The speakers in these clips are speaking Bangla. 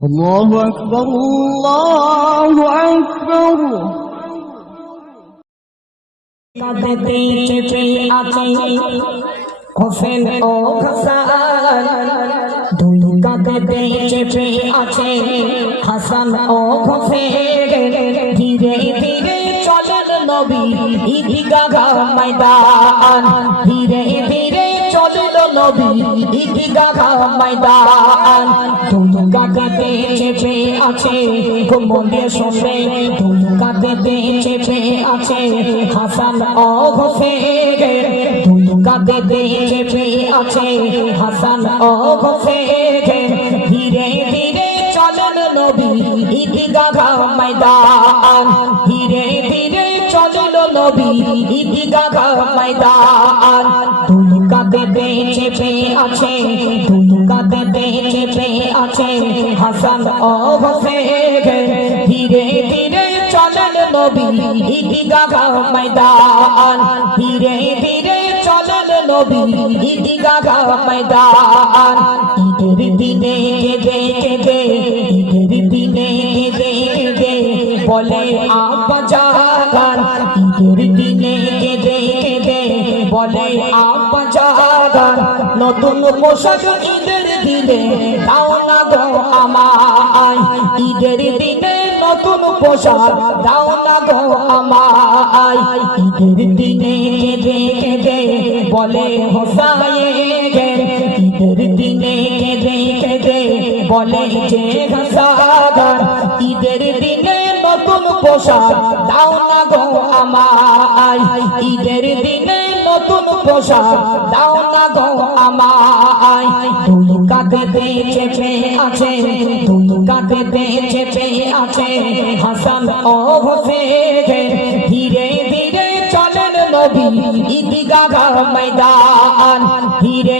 الله أكبر الله أكبر কাঁদতে চেপে আছে হোসেন ও হাসান দুই কাঁদতে চেপে আছে হাসান ও হোসেন ধীরে ধীরে চলেন নবী ঈদগাহ ময়দান ধীরে ধীরে চলল নবী ঈদগাহ ময়দান। দুই কাঁদতে চেপে আছে মনে শুনবে দুই কাঁদতে চেপে আছে, হাসান ও হোসেন দুই কাঁদতে চেপে আছে, হাসান ও হোসেন ধীরে ধীরে চলেন নবী ঈদগাহ ময়দান। ধীরে ধীরে চলল নবী ঈদগাহ ময়দান। কাঁদতে চেপে আছে দুই কাঁদতে চেপে আছে হাসান ও হোসেন ধীরে ধীরে চলেন নবী ঈদগাহ ময়দান। ধীরে ধীরে চলেন নবী ঈদগাহ ময়দান। ঈদের দিনে কেঁদে কেঁদে, ঈদের দিনে কেঁদে কেঁদে বলে আপা জাগান। ঈদের দিনে কেঁদে কেঁদে বলে আপা নতুন পোশাক ঈদের দিনে, দাও না গো আমায়। ঈদের দিনে নতুন পোশাক, দাও না গো আমায়। ঈদের দিনে কেঁদে কেঁদে বলে হোসায়ে ঈদের দিনে কেঁদে কেঁদে বলে যে হাসাগান ঈদের দিনে নতুন পোশাক, দাও গো আমায়। ঈদের দিনে নতুন পোশাক দাও না গো আমায়। দুই কাঁধেতে চেপে আছে, দুই কাঁধেতে চেপে আছে হাসান ও হোসেন। ধীরে ধীরে চলেন নবী ঈদগাহ ময়দান। ধীরে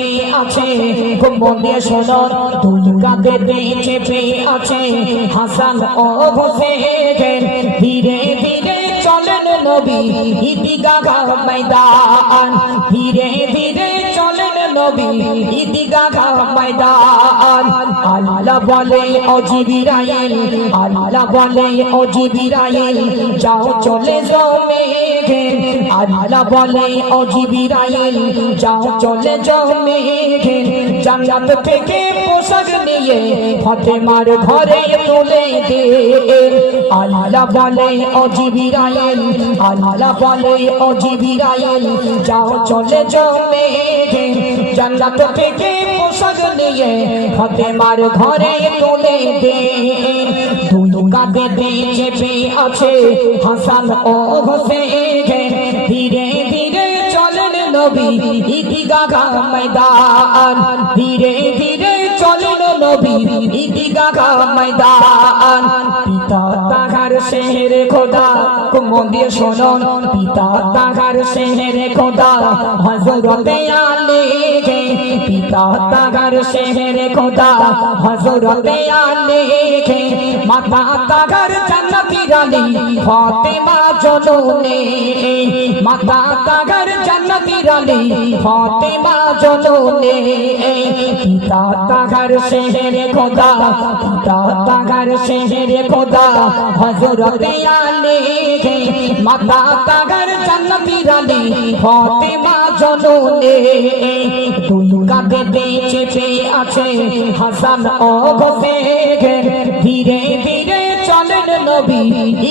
আছে। খুব দিয়ে শোনো দুই কাঁধেতে চেপে আছে হাসান ও হোসেন ধীরে ধীরে চলেন নবী ঈদগাহ ময়দান। ধীরে ধীরে নবী ঈদগাহ ময়দান। আল্লাহ বলে, ও জিবরাইল, আল্লাহ বলে, ও জিবরাইল, যাও চলে যাও মেঘে। আল্লাহ বলে, ও জিবরাইল, যাও চলে যাও মেঘে। জান্নাত থেকে পোশাক নিয়ে ফাতেমার ঘরে তুলে দে। আল্লাহ বলে, ও জিবরাইল, আল্লাহ বলে, ও জিবরাইল, যাও চলে যাও মেঘে। জান্নাত থেকে পোশাক নিয়ে ফাতেমার ঘরে তুলে দে দুই কাঁধে চেপে আছে হাসান ও হোসেন ধীরে ধীরে চলেন নবী ঈদগাহ ময়দান। ধীরে ধীরে চলেন নবী ঈদগাহ ময়দান। শেহর খোদা মন দিয়ে শোনন পিতা তাহার শেহর খোদা হজরতে আলী পিতা তাহার শেহর খোদা, হযরতে আলী মাতা তাহার জান্নাতি রানী ফাতেমা জননে। মাতা তাহার জান্নাতি রানী ফাতেমা জননে। পিতা তাহার শেহর খোদা, পিতা তাহার শেহর খোদা, হযরতে আলী মাতা তাহার জান্নাতি রানী ফাতেমা জননে। দুই কাঁধেতে চেপে আছে হাসান ও হোসেন ধীরে ধীরে চলেন নবী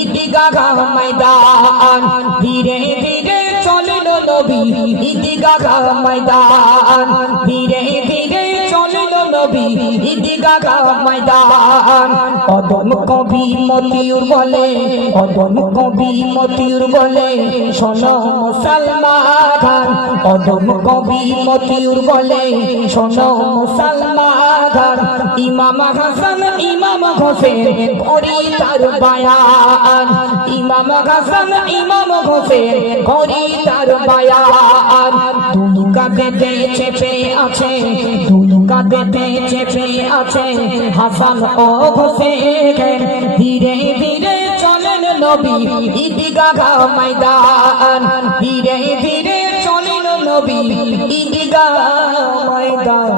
ঈদগাহ ময়দান। ধীরে ধীরে চলেন নবী ঈদগাহ ময়দান। ধীরে ধীরে চলেন নবী ঈদগাহ ময়দান। অদম কবি মতিউর বলে অদম কবি মতিউর বলে, শোনো মুসলমান। অদম কবি মতিউর বলে, শোনো মুসলমান। ইমাম হাসান, ইমাম হোসেন করি তার বায়ান। ইমাম হাসান, ইমাম হোসেন করি তার বায়ান। হোসেন ধীরে ধীরে চলেন নবী ময়দান। ধীরে ধীরে চলেন নবী ময়দান।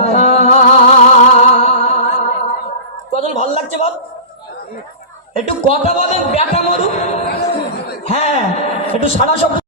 ভালো লাগছে বল? একটু কথা বলেন, ব্যাটা মরু হ্যাঁ একটু সারা শব্দ